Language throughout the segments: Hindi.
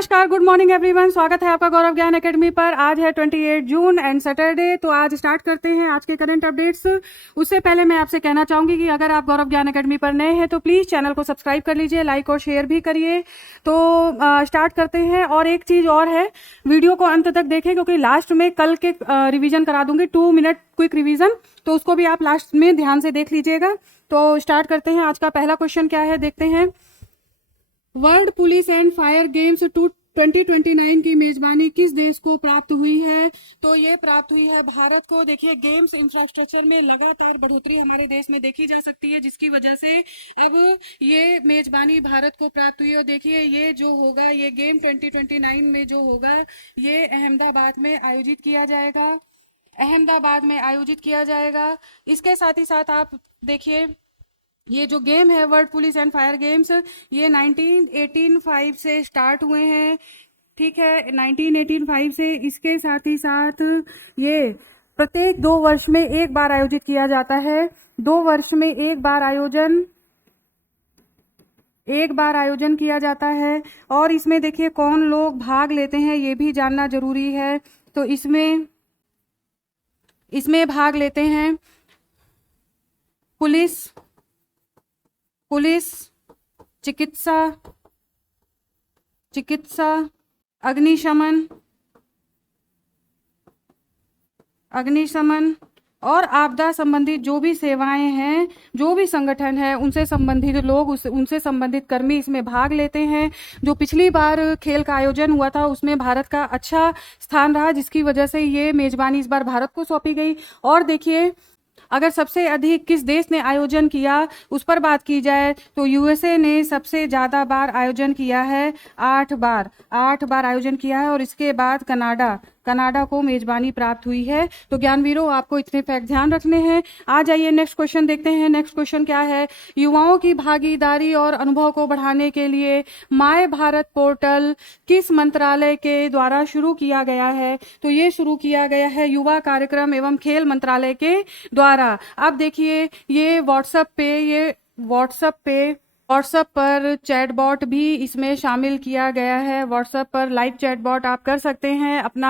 नमस्कार, गुड मॉर्निंग एवरीवन। स्वागत है आपका गौरव ज्ञान एकेडमी पर। आज है 28 जून एंड सैटरडे। तो आज स्टार्ट करते हैं आज के करंट अपडेट्स। उससे पहले मैं आपसे कहना चाहूँगी कि अगर आप गौरव ज्ञान एकेडमी पर नए हैं तो प्लीज़ चैनल को सब्सक्राइब कर लीजिए, लाइक और शेयर भी करिए। तो स्टार्ट करते हैं। और एक चीज़ और है, वीडियो को अंत तक देखें क्योंकि लास्ट में कल के रिविज़न करा दूंगी 2 मिनट क्विक रिविज़न, तो उसको भी आप लास्ट में ध्यान से देख लीजिएगा। तो स्टार्ट करते हैं। आज का पहला क्वेश्चन क्या है, देखते हैं। World police and fire games 2029 की मेजबानी किस देश को प्राप्त हुई है? तो ये प्राप्त हुई है भारत को। देखिए, गेम्स इंफ्रास्ट्रक्चर में लगातार बढ़ोतरी हमारे देश में देखी जा सकती है, जिसकी वजह से अब ये मेजबानी भारत को प्राप्त हुई है। और देखिए, ये जो होगा, ये गेम 2029 में जो होगा, ये अहमदाबाद में आयोजित किया जाएगा। अहमदाबाद में आयोजित किया जाएगा। इसके साथ ही साथ आप देखिए, ये जो गेम है world police and fire games, ये 1985 से स्टार्ट हुए हैं। ठीक है, 1985 से। इसके साथ ही साथ ये प्रत्येक 2 वर्ष में एक बार आयोजित किया जाता है। 2 वर्ष में एक बार आयोजन किया जाता है। और इसमें देखिए कौन लोग भाग लेते हैं, ये भी जानना जरूरी है। तो इसमें भाग लेते हैं पुलिस, चिकित्सा, अग्निशमन और आपदा संबंधित जो भी सेवाएं हैं, जो भी संगठन है, उनसे संबंधित लोग, उनसे संबंधित कर्मी इसमें भाग लेते हैं। जो पिछली बार खेल का आयोजन हुआ था उसमें भारत का अच्छा स्थान रहा, जिसकी वजह से ये मेजबानी इस बार भारत को सौंपी गई। और देखिए, अगर सबसे अधिक किस देश ने आयोजन किया उस पर बात की जाए तो यूएसए ने सबसे ज़्यादा बार आयोजन किया है, 8 बार आयोजन किया है। और इसके बाद कनाडा को मेजबानी प्राप्त हुई है। तो ज्ञानवीरों, आपको इतने फैक्ट ध्यान रखने हैं। आ जाइए नेक्स्ट क्वेश्चन देखते हैं। नेक्स्ट क्वेश्चन क्या है, युवाओं की भागीदारी और अनुभव को बढ़ाने के लिए माय भारत पोर्टल किस मंत्रालय के द्वारा शुरू किया गया है? तो ये शुरू किया गया है युवा कार्यक्रम एवं खेल मंत्रालय के द्वारा। आप देखिए, ये व्हाट्सएप पर चैटबॉट भी इसमें शामिल किया गया है। व्हाट्सएप पर लाइव चैटबॉट आप कर सकते हैं, अपने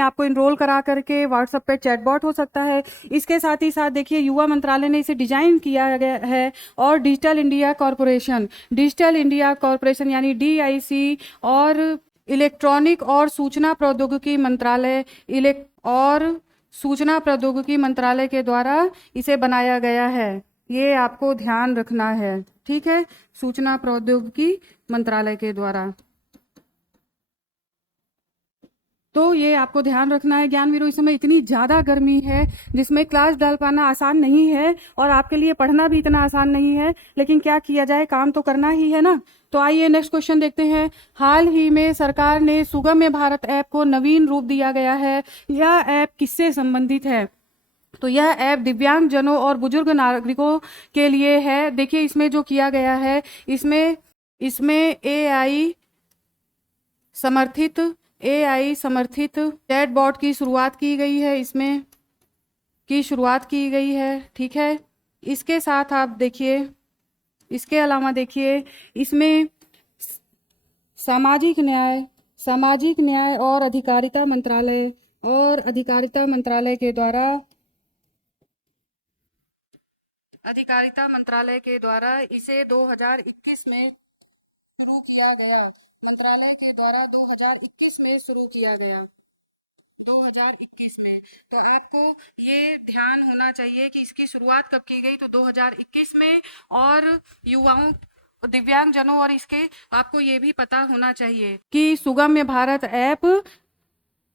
आप को इनरोल करा करके व्हाट्सएप पे चैटबॉट हो सकता है। इसके साथ ही साथ देखिए, युवा मंत्रालय ने इसे डिजाइन किया गया है। और डिजिटल इंडिया कॉरपोरेशन यानी DIC और इलेक्ट्रॉनिक और सूचना प्रौद्योगिकी मंत्रालय के द्वारा इसे बनाया गया है। ये आपको ध्यान रखना है, ठीक है, सूचना प्रौद्योगिकी मंत्रालय के द्वारा। तो ये आपको ध्यान रखना है ज्ञानवीरों। इस समय इतनी ज़्यादा गर्मी है जिसमें क्लास डाल पाना आसान नहीं है, और आपके लिए पढ़ना भी इतना आसान नहीं है, लेकिन क्या किया जाए, काम तो करना ही है ना। तो आइए नेक्स्ट क्वेश्चन देखते हैं। हाल ही में सरकार ने सुगम्य भारत ऐप को नवीन रूप दिया गया है। यह ऐप किससे संबंधित है? तो यह ऐप दिव्यांग जनों और बुजुर्ग नागरिकों के लिए है। देखिए, इसमें जो किया गया है, इसमें AI समर्थित चैटबॉट की शुरुआत की गई है। ठीक है, इसके साथ आप देखिए, इसके अलावा देखिए, इसमें सामाजिक न्याय और अधिकारिता मंत्रालय के द्वारा इसे 2021 में शुरू किया गया। मंत्रालय के द्वारा 2021 में शुरू किया गया, 2021 में। तो आपको ये ध्यान होना चाहिए कि इसकी शुरुआत कब की गई, तो 2021 में। और युवाओं, दिव्यांग जनों और इसके आपको ये भी पता होना चाहिए कि सुगम्य भारत ऐप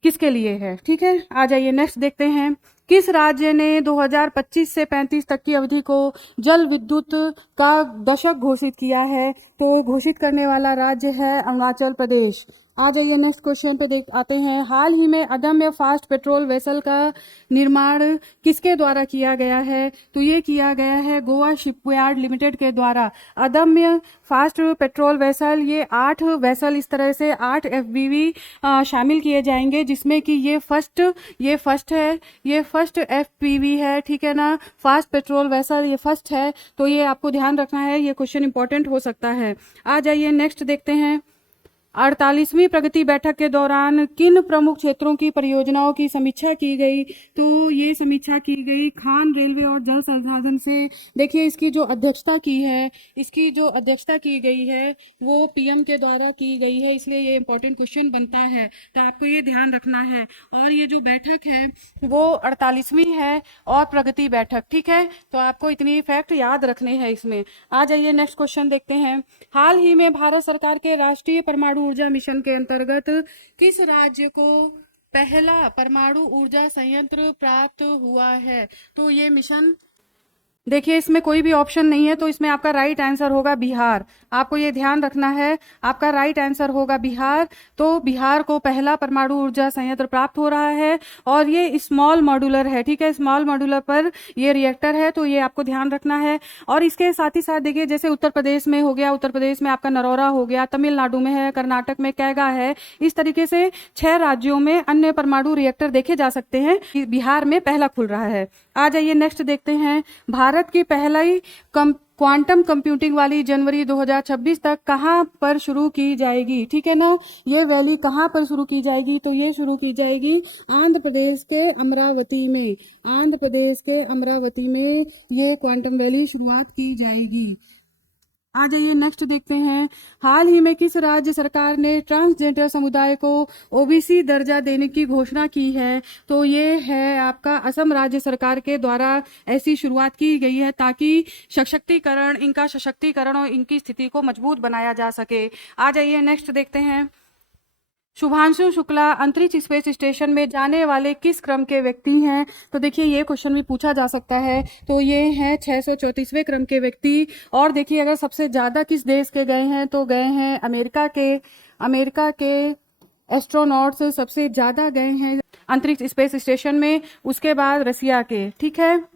किसके लिए है। ठीक है, आ जाइए नेक्स्ट देखते हैं। किस राज्य ने 2025 से 35 तक की अवधि को जल विद्युत का दशक घोषित किया है? तो घोषित करने वाला राज्य है अरुणाचल प्रदेश। आ जाइए नेक्स्ट क्वेश्चन पे आते हैं। हाल ही में अदम्य फास्ट पेट्रोल वेसल का निर्माण किसके द्वारा किया गया है? तो ये किया गया है गोवा शिपयार्ड लिमिटेड के द्वारा। अदम्य फास्ट पेट्रोल वेसल, ये 8 वेसल, इस तरह से 8 FPV शामिल किए जाएंगे, जिसमें कि ये फर्स्ट FPV है। ठीक है ना, फास्ट पेट्रोल वेसल ये फर्स्ट है। तो ये आपको ध्यान रखना है, ये क्वेश्चन इंपॉर्टेंट हो सकता है। आ जाइए नेक्स्ट देखते हैं। 48वीं प्रगति बैठक के दौरान किन प्रमुख क्षेत्रों की परियोजनाओं की समीक्षा की गई? तो ये समीक्षा की गई खान रेलवे और जल संसाधन से। देखिए इसकी जो अध्यक्षता की है, वो पीएम के द्वारा की गई है, इसलिए ये इंपॉर्टेंट क्वेश्चन बनता है, तो आपको ये ध्यान रखना है। और ये जो बैठक है वो 48वीं है और प्रगति बैठक, ठीक है, तो आपको इतनी फैक्ट याद रखने हैं इसमें। आ जाइए नेक्स्ट क्वेश्चन देखते हैं। हाल ही में भारत सरकार के राष्ट्रीय परमाणु ऊर्जा मिशन के अंतर्गत किस राज्य को पहला परमाणु ऊर्जा संयंत्र प्राप्त हुआ है? तो ये मिशन, देखिए इसमें कोई भी ऑप्शन नहीं है, तो इसमें आपका राइट आंसर होगा बिहार। आपको ये ध्यान रखना है, आपका राइट आंसर होगा बिहार। तो बिहार को पहला परमाणु ऊर्जा संयंत्र प्राप्त हो रहा है और ये स्मॉल मॉड्यूलर है, ठीक है, स्मॉल मॉड्यूलर पर ये रिएक्टर है, तो ये आपको ध्यान रखना है। और इसके साथ ही साथ देखिए जैसे उत्तर प्रदेश में हो गया, उत्तर प्रदेश में आपका नरौरा हो गया, तमिलनाडु में है, कर्नाटक में कैगा है, इस तरीके से 6 राज्यों में अन्य परमाणु रिएक्टर देखे जा सकते हैं, बिहार में पहला खुल रहा है। आ जाइए नेक्स्ट देखते हैं। भारत की पहली क्वांटम कंप्यूटिंग वाली जनवरी 2026 तक कहां पर शुरू की जाएगी? ठीक है ना, ये वैली कहां पर शुरू की जाएगी? तो ये शुरू की जाएगी आंध्र प्रदेश के अमरावती में। आंध्र प्रदेश के अमरावती में ये क्वांटम वैली शुरुआत की जाएगी। आ जाइए नेक्स्ट देखते हैं। हाल ही में किस राज्य सरकार ने ट्रांसजेंडर समुदाय को ओबीसी दर्जा देने की घोषणा की है? तो ये है आपका असम राज्य सरकार के द्वारा ऐसी शुरुआत की गई है, ताकि इनका सशक्तिकरण और इनकी स्थिति को मजबूत बनाया जा सके। आ जाइए नेक्स्ट देखते हैं। शुभांशु शुक्ला अंतरिक्ष स्पेस स्टेशन में जाने वाले किस क्रम के व्यक्ति हैं? तो देखिए ये क्वेश्चन भी पूछा जा सकता है, तो ये हैं 634वें क्रम के व्यक्ति। और देखिए अगर सबसे ज़्यादा किस देश के गए हैं, तो गए हैं अमेरिका के एस्ट्रोनॉट्स सबसे ज़्यादा गए हैं अंतरिक्ष स्पेस स्टेशन में, उसके बाद रसिया के, ठीक है।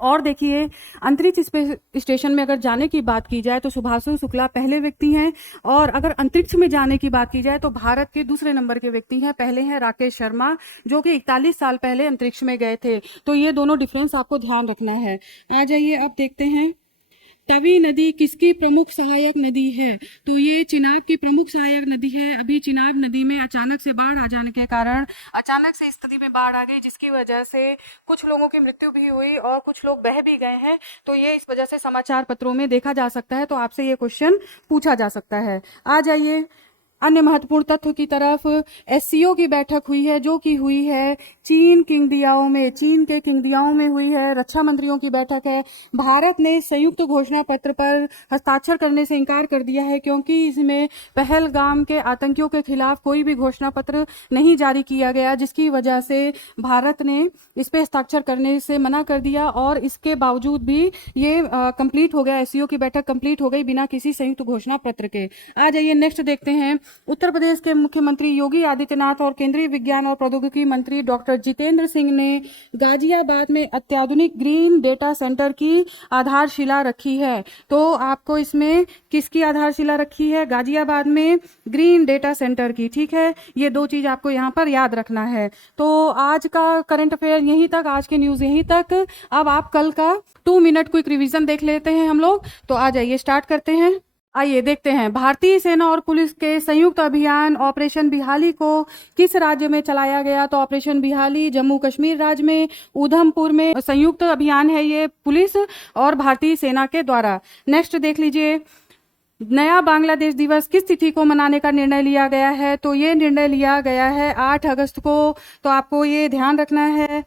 और देखिए अंतरिक्ष स्पेस स्टेशन में अगर जाने की बात की जाए तो शुभांशु शुक्ला पहले व्यक्ति हैं, और अगर अंतरिक्ष में जाने की बात की जाए तो भारत के दूसरे नंबर के व्यक्ति हैं। पहले हैं राकेश शर्मा, जो कि 41 साल पहले अंतरिक्ष में गए थे। तो ये दोनों डिफरेंस आपको ध्यान रखना है। आ जाइए अब देखते हैं, तवी नदी किसकी प्रमुख सहायक नदी है? तो ये चिनाब की प्रमुख सहायक नदी है। अभी चिनाब नदी में अचानक से बाढ़ आ जाने के कारण अचानक से स्थिति में बाढ़ आ गई, जिसकी वजह से कुछ लोगों की मृत्यु भी हुई और कुछ लोग बह भी गए हैं। तो ये इस वजह से समाचार पत्रों में देखा जा सकता है, तो आपसे ये क्वेश्चन पूछा जा सकता है। आ जाइए अन्य महत्वपूर्ण तथ्य की तरफ। एससीओ की बैठक हुई है, जो कि हुई है चीन के किंगदियाओं में हुई है। रक्षा मंत्रियों की बैठक है। भारत ने संयुक्त घोषणा पत्र पर हस्ताक्षर करने से इनकार कर दिया है, क्योंकि इसमें पहलगाम के आतंकियों के खिलाफ कोई भी घोषणा पत्र नहीं जारी किया गया, जिसकी वजह से भारत ने इस पर हस्ताक्षर करने से मना कर दिया। और इसके बावजूद भी ये कंप्लीट हो गया, एससीओ की बैठक कंप्लीट हो गई बिना किसी संयुक्त घोषणा पत्र के। आ जाइए नेक्स्ट देखते हैं। उत्तर प्रदेश के मुख्यमंत्री योगी आदित्यनाथ और केंद्रीय विज्ञान और प्रौद्योगिकी मंत्री डॉक्टर जितेंद्र सिंह ने गाजियाबाद में अत्याधुनिक ग्रीन डेटा सेंटर की आधारशिला रखी है। तो आपको इसमें किसकी आधारशिला रखी है? गाजियाबाद में ग्रीन डेटा सेंटर की, ठीक है। ये दो चीज आपको यहाँ पर याद रखना है। तो आज का करंट अफेयर यहीं तक, आज के न्यूज यहीं तक। अब आप कल का 2 मिनट क्विक रिवीजन देख लेते हैं हम लोग। तो आ जाइए स्टार्ट करते हैं। आइए देखते हैं, भारतीय सेना और पुलिस के संयुक्त अभियान ऑपरेशन बिहाली को किस राज्य में चलाया गया? तो ऑपरेशन बिहाली जम्मू कश्मीर राज्य में उधमपुर में संयुक्त अभियान है ये पुलिस और भारतीय सेना के द्वारा। नेक्स्ट देख लीजिए, नया बांग्लादेश दिवस किस तिथि को मनाने का निर्णय लिया गया है? तो ये निर्णय लिया गया है 8 अगस्त को। तो आपको ये ध्यान रखना है।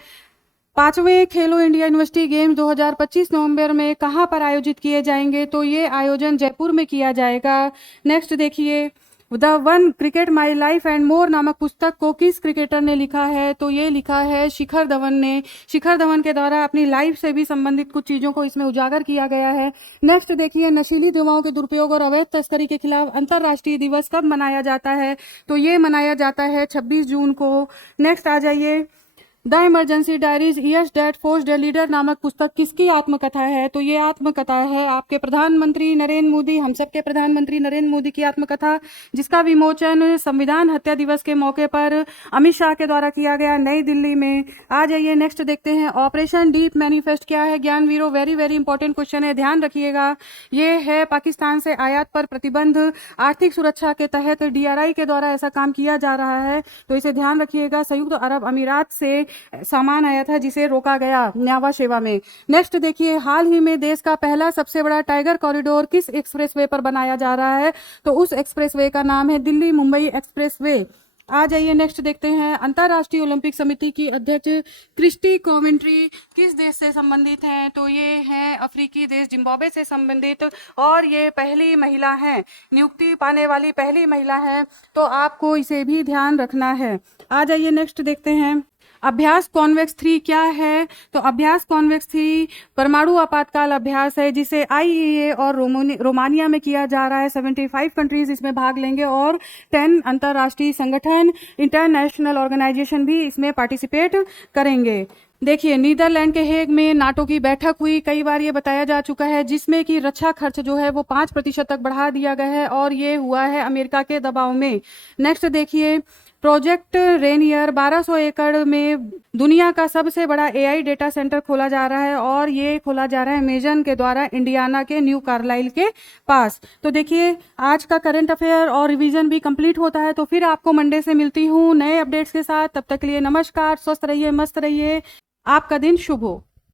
5वें खेलो इंडिया यूनिवर्सिटी गेम्स 2025 नवंबर में कहां पर आयोजित किए जाएंगे? तो ये आयोजन जयपुर में किया जाएगा। नेक्स्ट देखिए, the one cricket my life and more नामक पुस्तक को किस क्रिकेटर ने लिखा है? तो ये लिखा है शिखर धवन ने। शिखर धवन के द्वारा अपनी लाइफ से भी संबंधित कुछ चीजों को इसमें उजागर किया गया है। नेक्स्ट देखिए, नशीली दवाओं के दुरुपयोग और अवैध तस्करी के खिलाफ अंतर्राष्ट्रीय दिवस कब मनाया जाता है? तो ये मनाया जाता है 26 जून को। नेक्स्ट आ जाइए, the emergency diaries yes dad forced a leader नामक पुस्तक किसकी आत्मकथा है? तो ये आत्मकथा है आपके प्रधानमंत्री नरेंद्र मोदी, हम सबके प्रधानमंत्री नरेंद्र मोदी की आत्मकथा, जिसका विमोचन संविधान हत्या दिवस के मौके पर अमित शाह के द्वारा किया गया नई दिल्ली में। आ जाइए नेक्स्ट देखते हैं, ऑपरेशन डीप मैनिफेस्ट क्या है ज्ञानवीरों? वेरी वेरी इंपॉर्टेंट क्वेश्चन है, ध्यान रखिएगा। ये है पाकिस्तान से आयात पर प्रतिबंध, आर्थिक सुरक्षा के तहत DRI के द्वारा ऐसा काम किया जा रहा है, तो इसे ध्यान रखिएगा। संयुक्त अरब अमीरात से सामान आया था जिसे रोका गया न्यावा शेवा में। नेक्स्ट देखिए, हाल ही में देश का पहला सबसे बड़ा टाइगर कॉरिडोर किस एक्सप्रेसवे पर बनाया जा रहा है? तो उस एक्सप्रेसवे का नाम है दिल्ली मुंबई एक्सप्रेसवे। आ जाइए नेक्स्ट देखते हैं, अंतर्राष्ट्रीय ओलंपिक समिति की अध्यक्ष क्रिस्टी कोवेंट्री किस देश से संबंधित हैं? तो ये हैं अफ्रीकी देश जिम्बाब्वे से संबंधित, और ये पहली महिला हैं, नियुक्ति पाने वाली पहली महिला है, तो आपको इसे भी ध्यान रखना है। आ जाइए नेक्स्ट देखते हैं, अभ्यास कॉन्वेक्स 3 क्या है? तो अभ्यास कॉन्वेक्स 3 परमाणु आपातकाल अभ्यास है, जिसे IAEA और रोमानिया में किया जा रहा है। 75 कंट्रीज इसमें भाग लेंगे और 10 अंतर्राष्ट्रीय संगठन, इंटरनेशनल ऑर्गेनाइजेशन भी इसमें पार्टिसिपेट करेंगे। देखिए, नीदरलैंड के हेग में नाटो की बैठक हुई, कई बार ये बताया जा चुका है, जिसमें कि रक्षा खर्च जो है वो 5% तक बढ़ा दिया गया है, और ये हुआ है अमेरिका के दबाव में। नेक्स्ट देखिए, प्रोजेक्ट रेनियर 1200 एकड़ में दुनिया का सबसे बड़ा AI डेटा सेंटर खोला जा रहा है, और ये खोला जा रहा है अमेजन के द्वारा इंडियाना के न्यू कार्लाइल के पास। तो देखिए, आज का करंट अफेयर और रिवीजन भी कंप्लीट होता है, तो फिर आपको मंडे से मिलती हूँ नए अपडेट्स के साथ। तब तक के लिए नमस्कार, स्वस्थ रहिए, मस्त रहिए, आपका दिन शुभ हो।